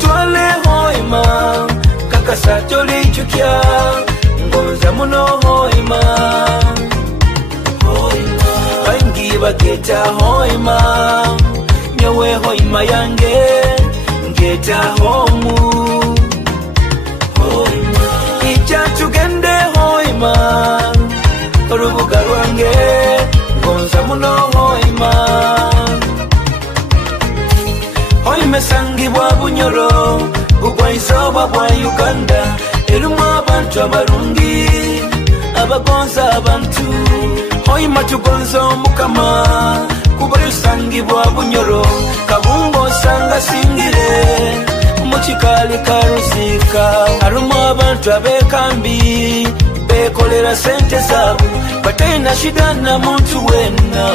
nkutwale Hoima kakasa tolichukya ngonza muno Hoima bangi bageta Hoima nyewe Hoima yange ngeta homu ija tugende Hoima urubuga rwange ngonza muno Hoima Hoima sangibwa Bunyoro bugwaizoba bwa Uganda erumu abantu abarungi abagonza abantu Hoima tugonza Mukama kuba yusangibwa Bunyoro kabungo sanga singire muchikali karusika harumu abantu abekambi bekolera sente zabu batena shida na muntu wena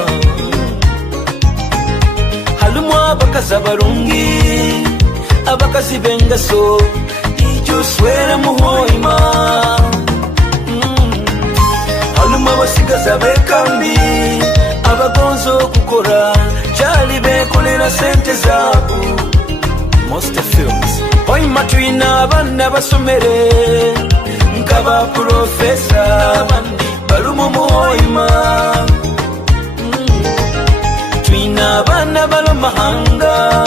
harumu abakazi abarungi abakazi bengaso ijo swere mu Hoima harumu abasigazi abekambi abagonzo kukora chali bekolera sente zabu Most films Hoima tuina abana basomere nkaba professor balumu mu Hoima tuina abana balomahanga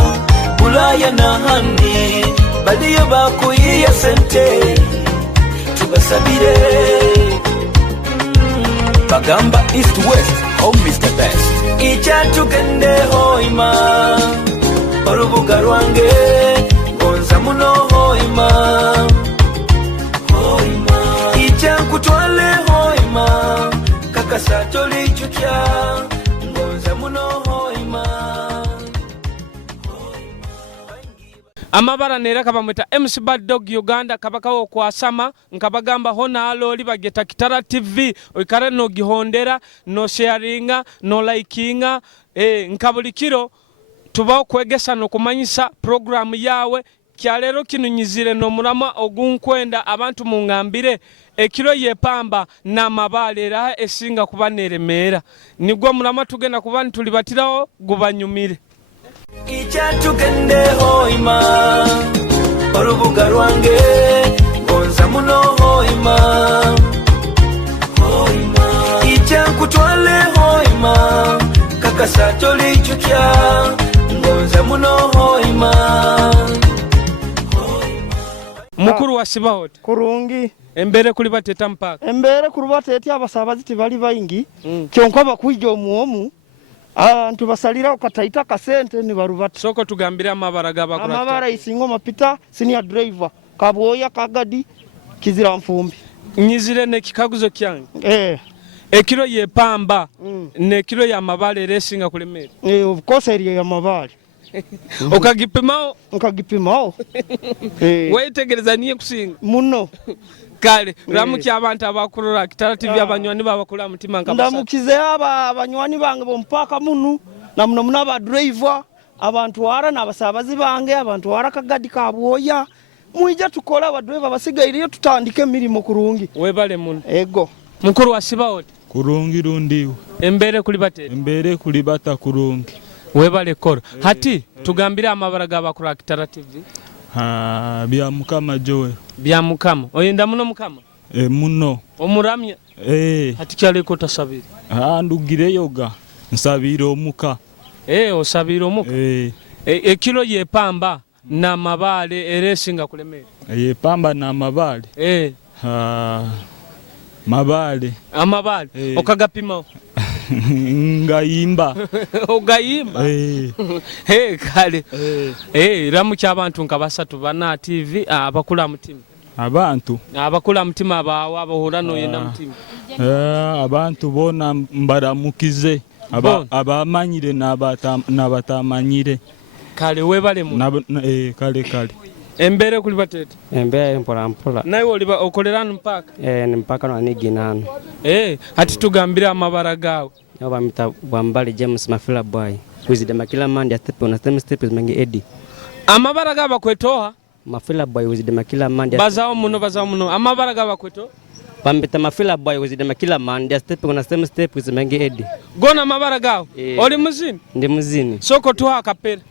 Bulaya na handi baliyo bakuyiya sente tubasabire bagamba east west home is the best ija tugende Hoima urubuga rwange ngonza muno Hoima ija nkutwale Hoima kakasa tolichukya ngonza muno Hoima amabara nera kabamweta MC Baddog Uganda kabakawo kwasama nkabagamba hona aloli bageta Kitara TV oikare no gihondera no sharinga no likinga nkabulikiro tubaho Kwegesa no Kumanyisa program yawe kyalero kinunyizire no murama ogunkwenda abantu mungambire ekiro yepamba na mabalera esinga kubaneremera nigwo murama tugenda kubani tulibatiraho gubanyumire ija tugende Hoima urubuga rwange ngonza muno Hoima ija nkutwale Hoima kakasa tolichukya ngonza muno Hoima mukuru wasibaho kurungi embere kuli bateta mpaka embere kuli bateta abasabazi tibali bayingi kyonka bakwijja omuomu abantu basalira okataita kasente ni barubata soko tugambira amabara gabakura amabara isingo mapita senior driver kaboya kagadi kizira mfumbi nyizire ne kikaguzo kyange ekiro yepamba ne kiro ya mabale resinga kulemera of course eri ya mabale okagipimao weitegereza niye kusinga muno kale ramuki abantu abakurura Kitara TV abanywani babakula mutima nkabasa ndamukize abanywani bange bompaka munu na muno muna ba driver abantu wara nabasabazi bange abantu wara kagadi kabwoya mwija tukola aba driver basigairiyo tutandike mirimo kurungi webale muno ego mukuru wasibaho kurungi rundiwe embere kuli batete embere kuli bata kurungi webale koro hati tugambira amabara gabakura Kitara TV bya mukama jowe bya mukama oyenda muno mukama muno omuramya hati kyale ko tasabira ndugire yoga nsabira omuka osabira omuka ekiro yepamba na mabale eresinga kulemera yepamba na mabale mabale amabale okagapima ngayimba ogayimba kale ramu ky'abantu nkabasatu bana TV abakula mutima abantu abakula mutima abawa abahura no yenda mutima abantu bona mbaramukize abamanyire n'abatamanyire kale webale mu kale embere kuli batete embere mpola nawe oliba okolerana mpaka ni mpaka no aniginano hati tugambira amabara gawe Yoba mita Bwambali James Mafila boy. Wizide makila mandi ya step on the step is mengi edi. Amabara gaba kwetoha? Mafila boy wizide makila mandi ya bazao muno. Amabara gaba kweto? Pambita Mafila boy wizide makila mandi ya step on the same step is mengi edi. Gona amabara gao? Oli muzini? Ndi muzini. Soko tuha kapere.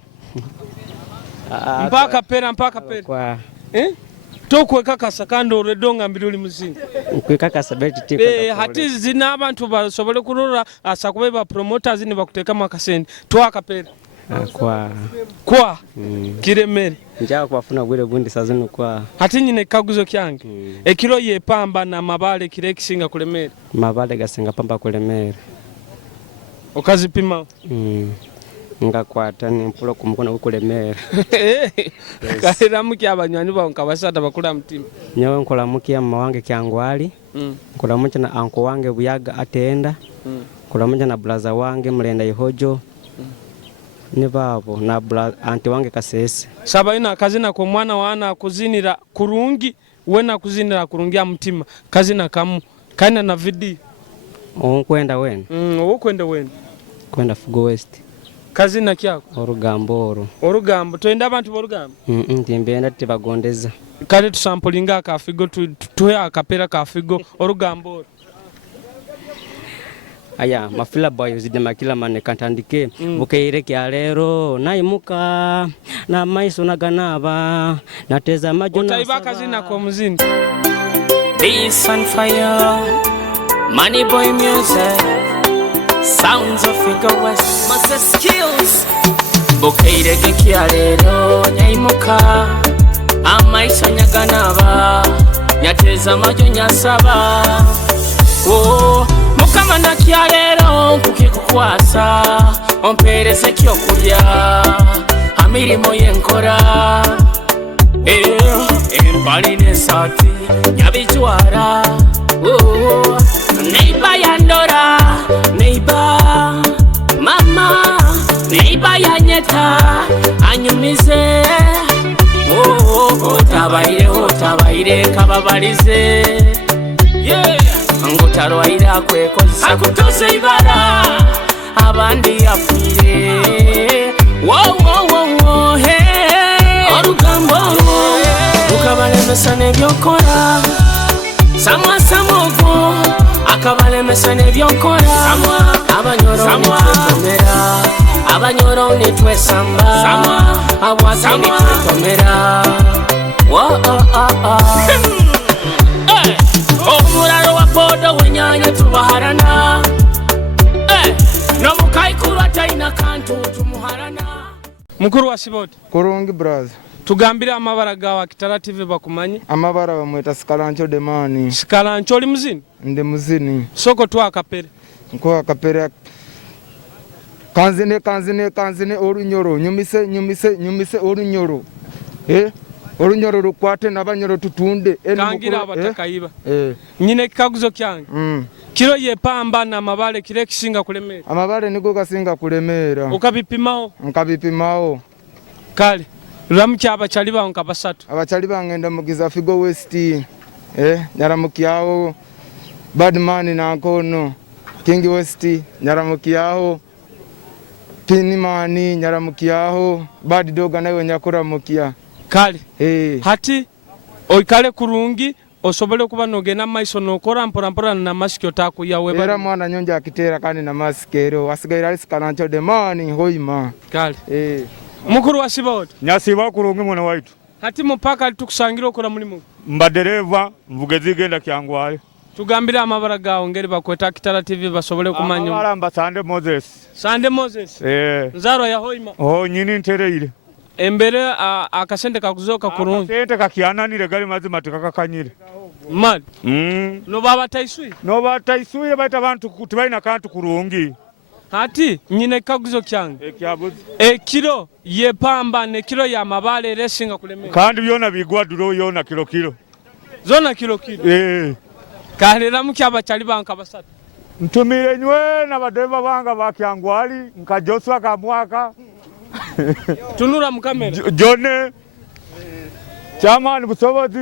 mpaka pera kwa tokweka kasakando redonga mbiruli muzinga kweka kasabeti tiko hati zina abantu basobole kurora asakube ba promoters ni bakuteka makasende twakapera kwa kiremere njaa kwafuna bwire bundi sazino kwa hati nyine kaguzo kyange ekiro yepamba na mabale kire kisinga kulemere mabale gasinga pamba kulemere okazipima ngakwata nimpulo kumukona kukulemera kahera muki abanywani banka basata bakula mtima nyewe nkola muki amma wange kyangwali nkola muki na anko wange buyaga atenda nkola muki na blaza wange mlenda ihojo ni babo na anti wange kasese saba ina kazina kwa mwana wana kuzinira kurungi wena kuzinira kurungia mtima kazina kamu kana na vidi onkwenda wena okwenda wena kwenda Fugo West kazina kyako orugambo twenda abantu borugambo ntimbenda tibagondeza kale tusampulinga akafigo tuya akapera kafigo orugambo aya mafila boy uzide makila mane kantandike bukeire kya lero naimuka na maiso naganaba nateza majona utaiba kazina kwa muzini This on fire Money boy music Sounds of Fugo West Master skills bukeire kya lero naimuka amaiso naganaba nateza majona saba mukama na kyalero kukikukwasa ompereze kyokulya amirimo yenkora embali nesati nyabijwara neiba yandora neiba mama neiba yanyeta anyumize otabaire kababalize ngotarwaira kwekozesa akutose ibara abandi yapire orugambo ukabalemesa nebyokora samogo akabalemesa nebyokora abanyoro nitwesamba abwasi nitwetomera omulalo wa bodo wenyanya tubaharana nomukaikulu ataina kantu tumuharana mukuru wa siboti kurungi brother tugambira amabara gawa Kitara TV bakumanyi amabara bamweta Sikalancho de mani Sikalancho oli muzini ndi muzini soko twakapere nko akapere kanzine orunyoro nyumise orunyoro orunyoro rukwate nabanyoro tutunde kangira abatakaiba nyine kaguzo kyange kiro yepamba na mabale kire kisinga kulemera amabale niko kasinga kulemera ukabipimao nkabipimao kale ramukya abachali banka basatu abachali bangenda mugiza Fugo West nyaramukyaho Badman na Nkono King West nyaramukyaho Pinimani nyaramukyaho Baddog nayo nyakuramukya kale hati oikale kurungi osobole kuba nogena maiso nokora mpora na masikyo taku yawe era mwana nyonja akitera kandi na masikero asigaira ali Sikalancho de mani Hoima kale mukuru wa siboti nyasiba kurungi mwana waitu hati mupaka tukusangira okora mulimo mbadereva mvugezi genda kyangwale tugambira amabara gawo ngeri bakweta Kitara TV basobole kumanya abalamba Sande Moses nzaro ya Hoima nyini ntereire embere akasente kakuzoka kurungi akasente kakiananire gali mazima tukakakanyire mali no baba taisui baita abantu kutibaina kantu kurungi hati nyine kaguzo kyange kilo yepamba ne kilo ya mabale resinga kulemera kandi byona bigwa duro yona kilo zona kilo kalera mukyaba chali banka basatu ntumire nywe na badeva banga bakyangwali nkajoswa ka mwaka tunura mukamera jone chamani busobozi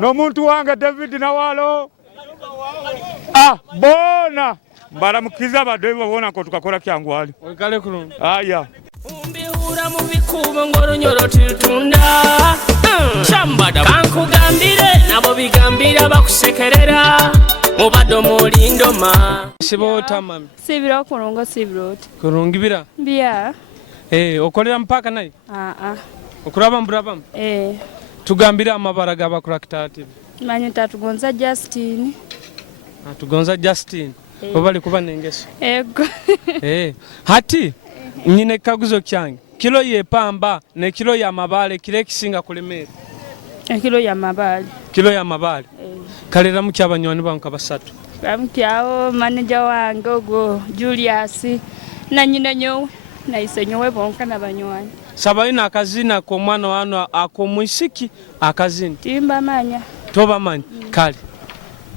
no muntu wanga David Nawalo bona mbaramukiza badeva bona ko tukakora kyangwali okale kurungi aya umbihura mu bikubo ngoronyoro titunda chambada bankugambire nabo bigambira bakusekerera mubado mulindoma sibota mami sibira kurunga sibirota kurungi bira bia okolera mpaka nayi Okuraba mburabamu? Tugambira amabara g'abakula Kitara TV. Manyita tugonza Justin. Tugonza Justin. Obali kuba nengeso. Ego. Hati nyine kaguzo kyange. Kilo y'epamba ne kilo ya mabale kile kisinga kulemera. Kilo ya mabale. Kilo ya mabale. Kalera mu kyabanyoni banka basatu. Bamukyawo manager wange ogwo Julius na nyina nyowe na isenyowe bonka n'abanywanyi. Sabaina akazina ko mwana wano akomwisiki akazina. Timba manya. Toba manya. Kale.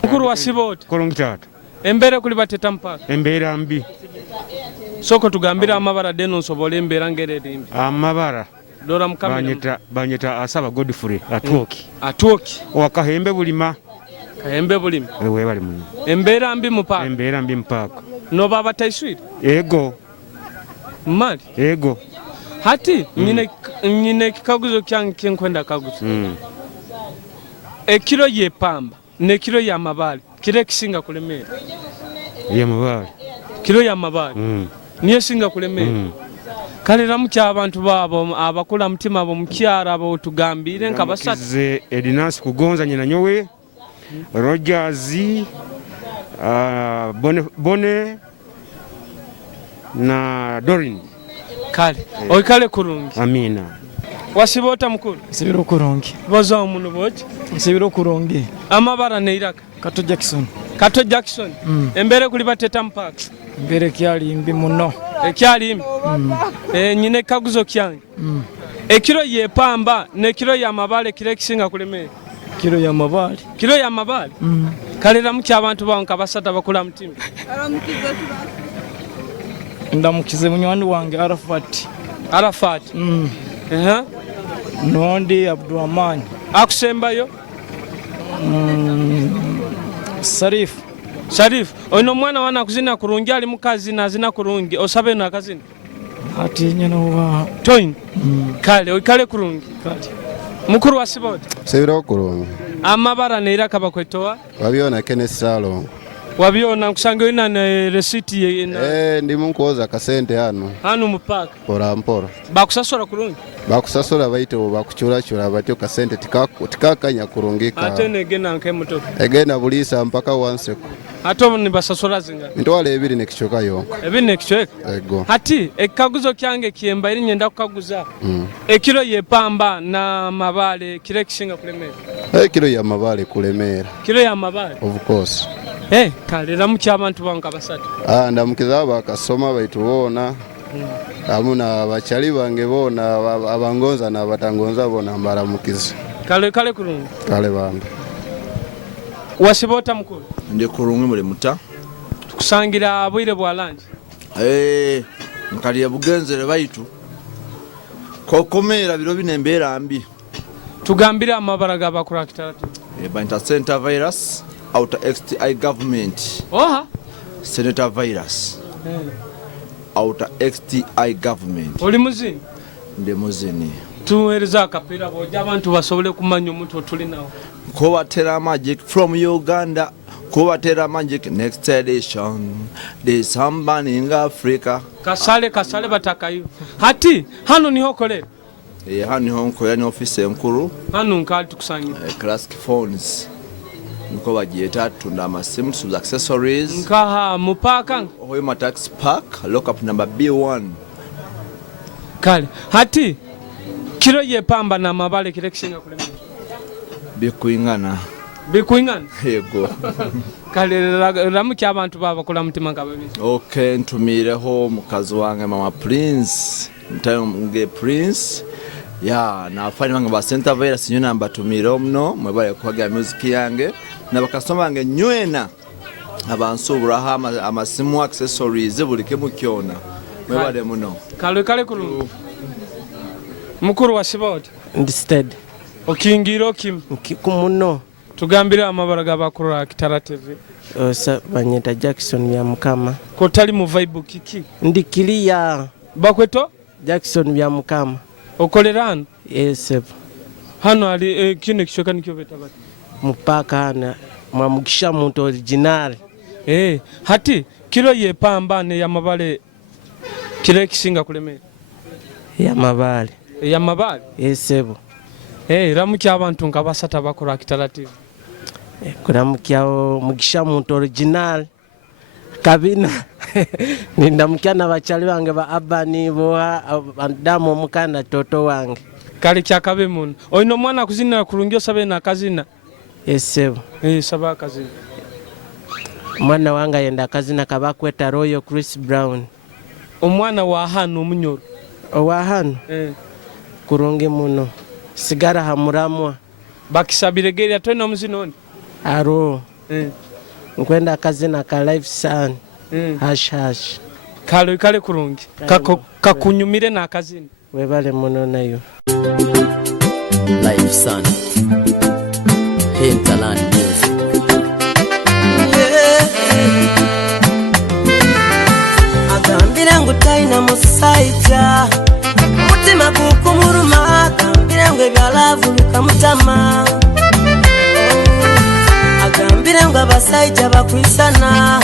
Mukuru wa Siboti. Kolongitata. Embere kuli bateta mpaka. Embera mbi. Soko tugambira amabara deno nsobole embera ngereri. Amabara. Dora mukamira. Banyeta asaba Godfrey atuoki. Atuoki. Wakahembe bulima. Kahembe bulima. Ewe bali muno. Embera mbi mpaka. Embera mbi mpaka. No baba taiswiri. Ego. Mali. Ego. Hati nyine kikaguzo kyange kinkwenda kaguzo. Kilo y'epamba ne kilo ya mabale kile kisinga kulemera. Ya mabale. Kilo ya mabale. Niye singa kulemera. Kalera mu ky'abantu babo abakula mutima abo mukyara abo tugambire nkabasatu. Ze Edinasi kugonza nyina nyowe. Rogers Bone na Dorin. Kale oikale kurungi. Amina. Wasibota mukuru. Sibiro kurungi. Boza omuntu boje. Sibiro kurungi. Amabara ne iraka. Kato Jackson. Kato Jackson. Embere kuli bateta mpaka. Embere kyali mbi muno. Kyali mbi. Nyine kaguzo kyange. Kilo y'epamba ne kilo ya mabale kile kisinga kulemera. Kilo ya mabale. Kilo ya mabale. Kalera mu ky'abantu banka basata bakula mutima. Ndamukize munywani wange Arafat. Nondi Abdurrahman. Akusembayo? Sharif. Ono mwana wana kuzina kurungi ali mukazi na zina kurungi. Osabe na kazina? Ati nyina wa Toyin. Kale oikale kurungi. Kale. Mukuru wa Siboti. Sibiro kurungi. Amabara ne iraka bakwetoa? Wabiona Kenneth Salo. Wabiona nkusange ina na receipt ye ndi munkoza kasente hano mupaka. Mpora. Bakusasura kurungi. Bakusasura baito bakuchura batyo kasente tikakanya kurungika. Ate negena nke muto. Egena bulisa mpaka wanse. Ato ni basasura zinga. Ntwale ebiri nekichoka yonka. Ebiri nekichoka. Ego. Hati ekaguzo kyange kiyemba iri nyenda kukaguza. Kilo y'epamba na mabale kile kishinga kulemera. Kilo ya mabale kulemera. Kilo ya mabale. Of course. Kalera mu ky'abantu banka basatu. Ndamukiza bakasoma baitu bona. Amuna abachali bange bona abangonza na batangonza bona mbaramukiza. Kale kurungi. Kale bange. Wasibota mukuru. Ndi kurungi muli muta. Tukusangira abwire bwalanje. Nkaliya bugenzere baitu. Kokomera biro binembera mbi. Tugambira amabara g'abakula Kitara. Banta center virus. Outer XTI government. Senator virus. Outer XTI government. Oli muzini? Ndi muzini. Tuwereza akapira boja abantu basobole kumanya omuntu otuli nawo. Kobatera magic from Uganda. Kobatera magic next edition. There's somebody in Africa. Kasale batakayo. Hati hano niho kolera. Hano niho nkolera ni office enkuru. Hano nkali tukusangira. Classic phones. Nko bagieta tunda amasimu to accessories. Nkaha mupaka. Hoima tax park lock up number B1. Kale. Hati kilo y'epamba na mabale kile kishinga kulemera. Bikuingana. Yego. Kale ramu ky'abantu babakula mutima ngababizi. Okay, ntumireho mukazi wange mama Prince. Nge Prince. Na afani wange ba center virus nyona mbatumire mno mwebale kwaga music yange na bakasoma bange nywena abansubura amasimu accessories bulike mukyona mwebale muno kale kulu mukuru wa Siboti instead okingiro kim kumuno tugambira amabara g'abakulu Kitara TV banyeta Jackson ya mukama ko tali mu vibe kiki ndikilia bakweto Jackson ya mukama okolerano hano ali kine kishoka nikyo betabati mupaka hana mwamugisha muntu original hati kilo y'epamba ne ya mabale kile kisinga kulemera ya mabale ya mabale esebo ramukya abantu nga basata bakola Kitara TV kuramukyawo Mugisha muntu original kabina nindamukya n'abakyali bange ba abani boha damu omukana toto wange kale kyakabe muno oyina omwana kuzinira kulungi osabe nakazina esebo saba akazina omwana wange yenda akazina kabakweta Royal Chris Brown omwana wa hano omunyoro owa hano kurungi muno sigara hamuramwa bakisabiregeria twena omuzino oni aro nkwenda akazina ka life sun hash kale kurungi kakunyumire nakazina webale muno nayo life sun hinterland music agambira ngu taina musaija mutima gukumuruma agambira ngu ebyalavu bikamutama agambira ngu abasaija bakwisana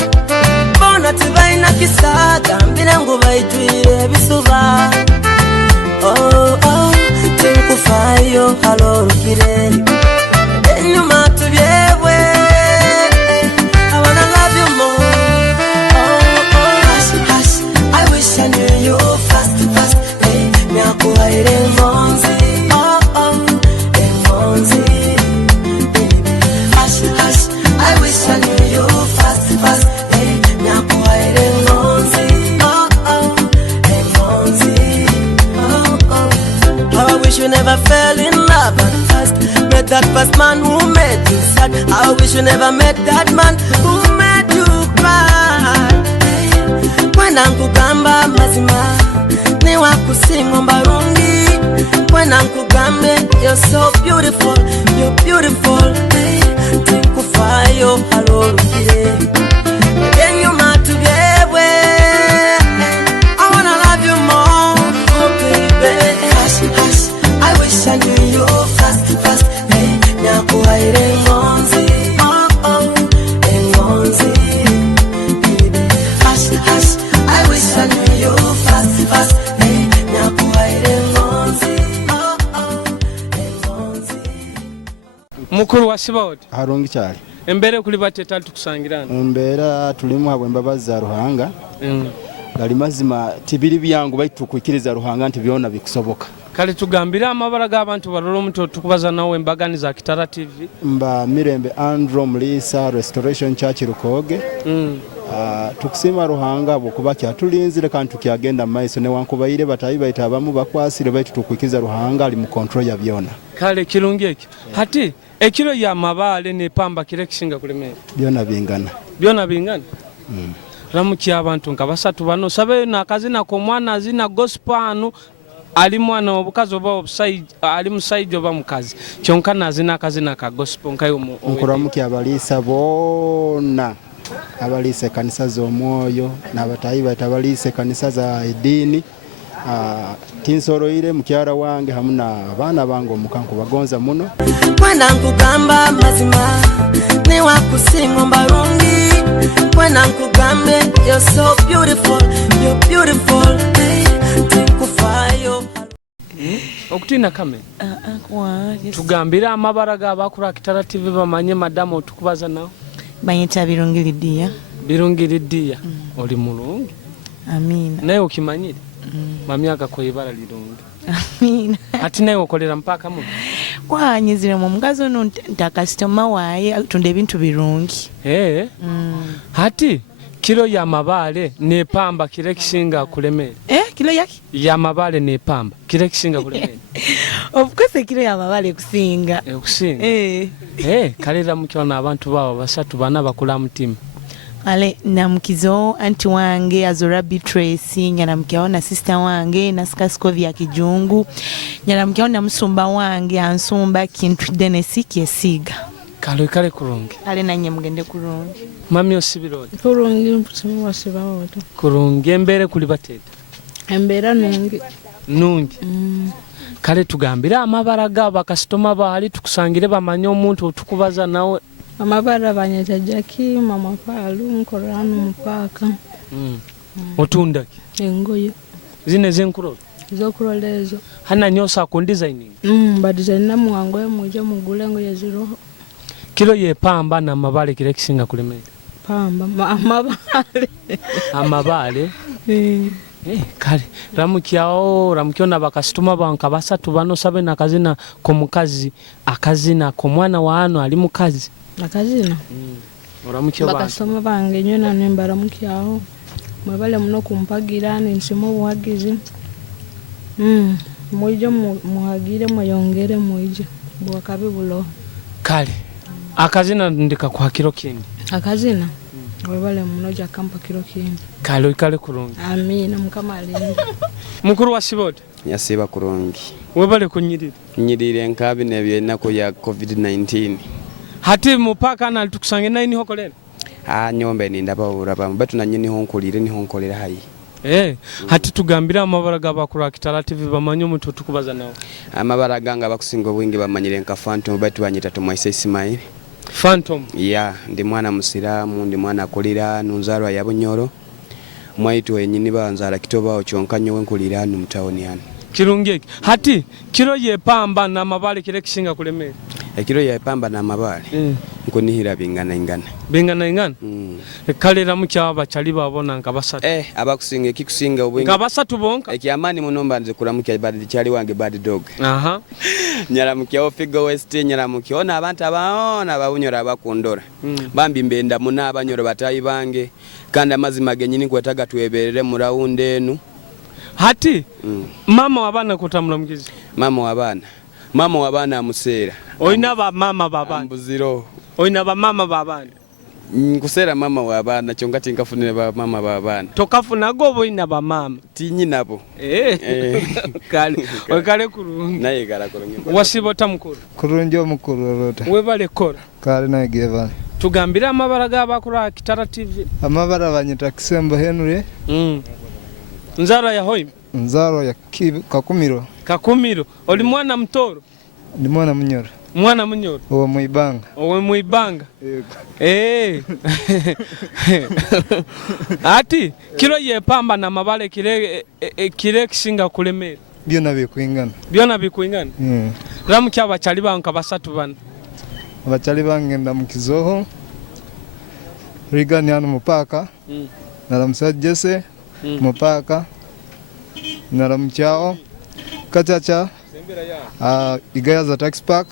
bona tibaina kisa agambira ngu baitwire ebisuba tinkufayo halorukire enyuma tubyebwe I wanna love you more hush I wish I knew you fast nyakuhaire monzi monzi hush I wish I knew you fast nyakuhaire monzi monzi I wish you never fell in love at first. Met that first man who made you sad. I wish you never met that man who made you cry. When ankugamba mazima ni wakusimwa mbarungi. When ankugambe you're so beautiful, you're beautiful. Tikufayo halorukire enyuma tubyebwe I wanna love you more, oh baby. Hush, I wish I knew you fast nyakuhaire monzi monzi hush I wish I knew you fast nyakuhaire monzi monzi mukuru wa Sibawodi harungi cyari embere kuli bateta tukusangirana embera tulimu habwe mbabazi za Ruhanga gali mazima tibiri byangu baitukukiriza Ruhanga nti byona bikusoboka kale tugambira amabara g'abantu baroro omuntu tukubaza nawe embagani za Kitara TV mba Mirembe Andrew Mulisa Restoration Church Rukoge tukusima Ruhanga bokuba kyatulinzire kandi tukyagenda maiso ne wankubayire batayi baita abamu bakwasire baitu tukukiriza Ruhanga ali mu control ya byona kale kirungi eki hati ekiro ya mabale ne pamba kire kishinga kulemera byona bingana ramukya abantu nga basatu bano sabe nakazina ko mwana azina gospel anu ali mwana obukazi oba obusai ali musaijo oba mukazi kyonka nazina akazina ka gospel nkayo nkuramukya abalisa bona abalise kanisa z'omwoyo n'abatayi batabalise kanisa za edini tinsoroire mukyara wange hamuna abana bange omukanku bagonza muno When ankugamba mazima ni wakusimwa mbarungi When ankugambe you're so beautiful, you're beautiful tikufayo okutina kame tugambira amabara g'abakura Kitara TV bamanye madamu otukubaza nawo banyita birungiridiya oli mulungi amina naye okimanyire mamyaka ko ibara lirungi amina ati naye okolera mpaka mu kwanyizire mu mugazo no ntakasitoma waye atunda ebintu birungi hati kilo ya mabale ne pamba kile kishinga kulemera kilo yaki ya mabale ne pamba kile kishinga kulemera of course kilo ya mabale kusinga kusinga kalera mukyona abantu babo basatu bana bakula mutima ale namukizo anti wange Azorabi Tracy nyana mkiona sister wange na Skaskovia Kijungu nyana mkiona musumba wange ansumba kintu Denesi Kyesiga kale kurungi ale nanye mugende kurungi mami osibirode kurungi mpusimo wasibawoto kurungi embere kuli batete embera nungi kale tugambira amabara gaba customer bali tukusangire bamanye omuntu otukubaza nawe amabara banyeta Jackie mama Palu nkorano mpaka otunda engoyo zine zenkuro zokulolezo hana nyosa ku designing badesign na mwango muje mugule ngo yeziroho kilo ye pamba na mabale kile kisinga kulemera pamba amabale amabale kale ramukiona bakasituma banka basatu bano sabe na kazina ko mukazi akazina ko mwana wa hano ali mukazi akazina oramukyo ba bakasoma bange nyona nembara mukiaho mwebale muno kumpagira nsimo buhagizi muje muhagire muyongere muje bwakabe bulo kale akazina ndika kwa kilo kindi akazina webale muno ja kampa kilo kindi kale kurungi amina mukama alinde mukuru wa Sibote yasiba kurungi webale kunyirire nkabi nebye nako ya covid-19 hati mupaka na tukusange nini hokolera nyombe ni ndabawura bamwe batu nanyini honkolera hayi hati tugambira amabara gabakura Kitara TV bamanyo mutu tukubaza nawo amabara ganga bakusinga obwingi bamanyire nka Phantom batu banyita Tumwaisa Ismail Phantom ndi mwana musiramu ndi mwana akolera nunzarwa ya Bunyoro mwaitu wenyini banzara kitoba ochonkanyo wenkulira nu mtaoni yani kirungeki hati kilo ye pamba na mabale kile kishinga kulemera kilo ye pamba na mabale nko nihira bingana kalera mukya bachali babona nga basatu abakusinga kikusinga obwingi nga basatu bonka ekyamani munomba nze kulamukya chali wange Baddog nyala mukya ofigo west nyala mukiona abantu abaona babunyora abakundora bambi mbenda muna abanyoro batayi bange kanda mazima genyini kwetaga tueberere mu round enu hati mama wabana kutamula mugizi mama wabana amusera oina ba mama babana mbuziro oina ba mama babana nkusera mama wabana chongati nkafunire ba mama babana tokafuna gobo ina ba mama tinyi nabo kale kurungi naye kala kurungi wasibota mukuru kurungi omukuru rota webale kora kale naye geva tugambira amabara gabakura Kitara TV amabara banyita Kisembo Henry nzaro ya Hoima nzaro ya Kakumiro oli mwana mtoro ndi mwana munyoro owo muibanga ati kilo ye pamba na mabale kile kisinga kulemera byona bikuingana ramu kyaba chali banka basatu bana abachali bange ndamukizoho rigani hano mupaka naramusa Jesse mupaka naramchao kachacha igaya za tax park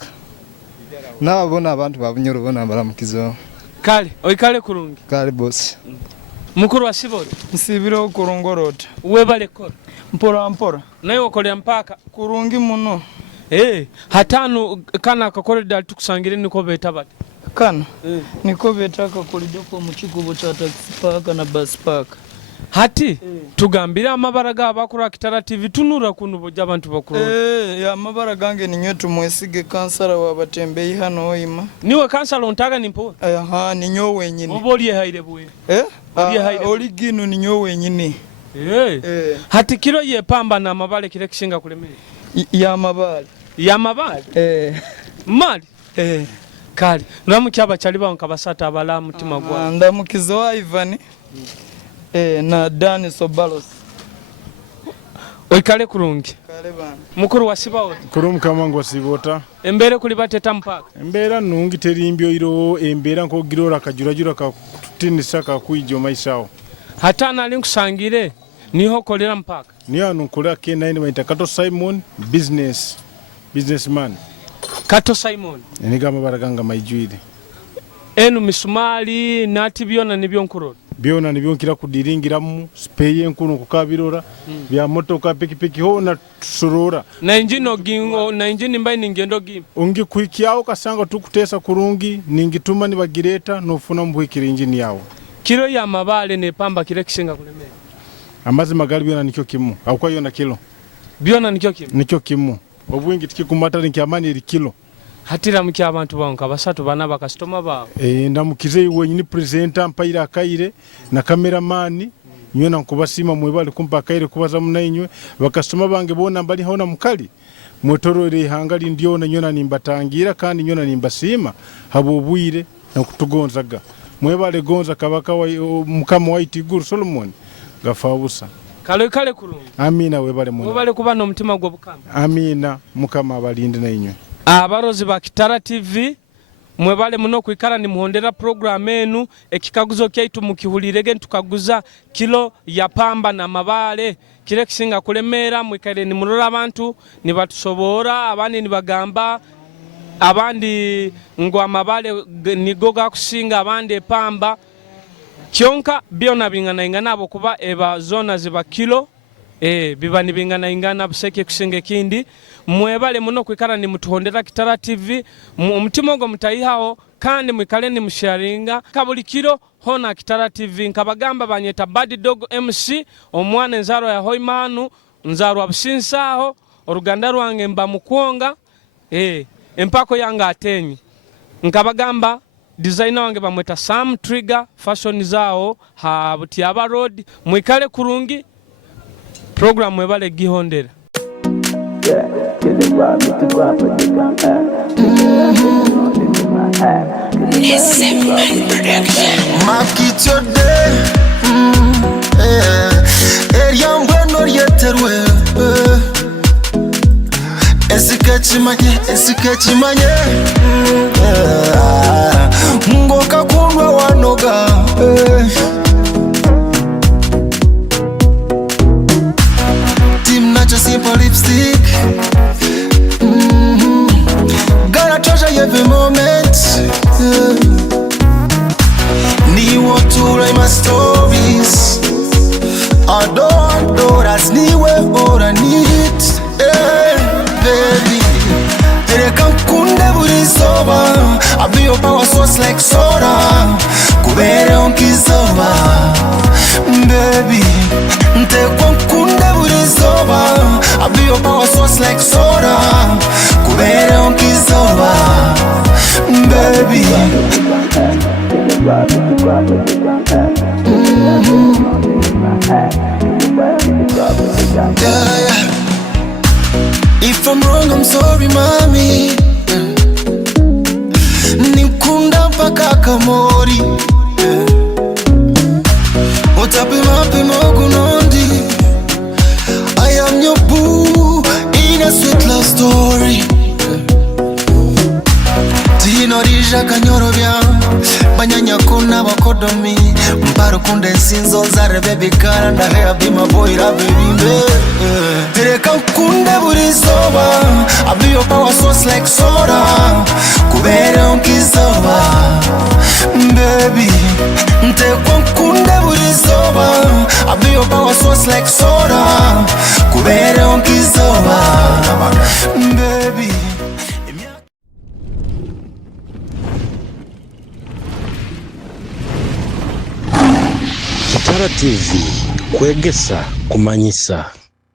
nabona abantu babunyoro bona baramukizo kale oikale kurungi kale boss mukuru wa Sibote nsibiro kurongorota webale kora mpora nayo okolya mpaka kurungi muno hatanu kana kakoreda tukusangire niko beta bati kana niko beta kakolido ko mukikubo cha taxi park na bus park hati tugambira amabara gabakura Kitara TV tunura kunubo jabantu bakuru ya amabara gange ninyetu mwesige kansara wabatembei hano Hoima niwe kansala ontaga nimpo ni nyo wenyine oboliye haire bwe oligino ni nyo wenyine hati kilo ye pamba na mabale kile kishinga kulemera ya mabale mali kali namukyaba chali banka basata abala mutima gwa ndamukizo Ivan na Dani Sobalos oikale kurungi kale bana mukuru wa Sibote kurum kamango wa Sibota embere kuli bateta mpaka embera nungi terimbyo iro embera nko girora kajurajura ka tutinisa ka kuijo maisao hatana linkusangire niho kolera mpaka niyo nukula ke 9 baita Kato Simon businessman Kato Simon eniga mabaraganga maijwide enu misumali nati byona nibyo nkuro byona nibyo nkira kudiringiramu speye nkuno kukabirora bya motoka pikipiki ho na tusurura na injino gingo na injini mbaye ningendo gimba ungi kuikiao kasanga tukutesa kurungi ningituma nibagireta nofuna mbuhikira injini yawo kilo ya mabale ne pamba kile kishinga kulemera amazi magali byona nikyo kimu akwa yona kilo byona nikyo kimu obwingi tikikumata nikyamani iri kilo hatira muki abantu banka basatu bana bakastoma bawo ndamukize wenyini presenter mpaira akaire na cameraman nyona nkubasima mwebali kumpa akaire kubaza munainywe bakastoma bange bona mbali haona mukali mwetorore hangali ndiona nyona nimbatangira kandi nyona nimbasima habobwire na kutugonzaga mwebale gonza kabaka wa mukama wa Itiguru Solomon gafabusa kale kurungi amina webale mwana webale kuba n'omutima gw'obukama amina mukama abalinde nainywe abarozi ba Kitara TV mwebale muno kwikara ni muhondera program enu ekikaguzo kyaitu mukihulirege ntukaguza kilo ya pamba na mabale kile kisinga kulemera mwikare ni murora abantu ni batusobora abandi ni bagamba abandi ngo amabale ni goga kusinga abandi pamba kyonka byona bingana abo kuba eba zona ziba kilo biba nibingana buseke kusinga kindi mwebale muno kwikara ni mutuhondera Kitara TV umutima ngo mutayihaho kandi mwikale ni musharinga kabulikiro hona Kitara TV nkabagamba banyeta Baddog MC omwana enzaro ya Hoima nzaro abusinsaho oruganda rwange mba mukwonga empako yanga atenyi nkabagamba designer wange bamweta Sam Trigger fashion zao ha Butiaba Road mwikale kurungi program mwebale gihondera esikechimanye ngoka kundwa wanoga team nacho simple lipstick gotta treasure every moment ni want to write my stories I don't as niwe or I need baby Tereka kunde buri soba I be your power source like soda Kubere onkizoba Baby Ntekwa kunde buri soba I be your power source like soda Kubere onkizoba Baby yeah. If I'm wrong, I'm sorry, mommy. Nikunda mpaka kamori. Otape mape mogunondi. I am your boo in a sweet love story. Tino rija kanyorobya. Banyanya kuna wakodomi. Mparo kunde sinzo zare baby kara. Na hea be my boy ra baby. Tereka kunde buri soba I be your power source like soda Kubere onkizoba Baby Ntekwa kunde buri soba I be your power source like soda Kubere onkizoba Baby Kitara TV Kwegesa Kumanyisa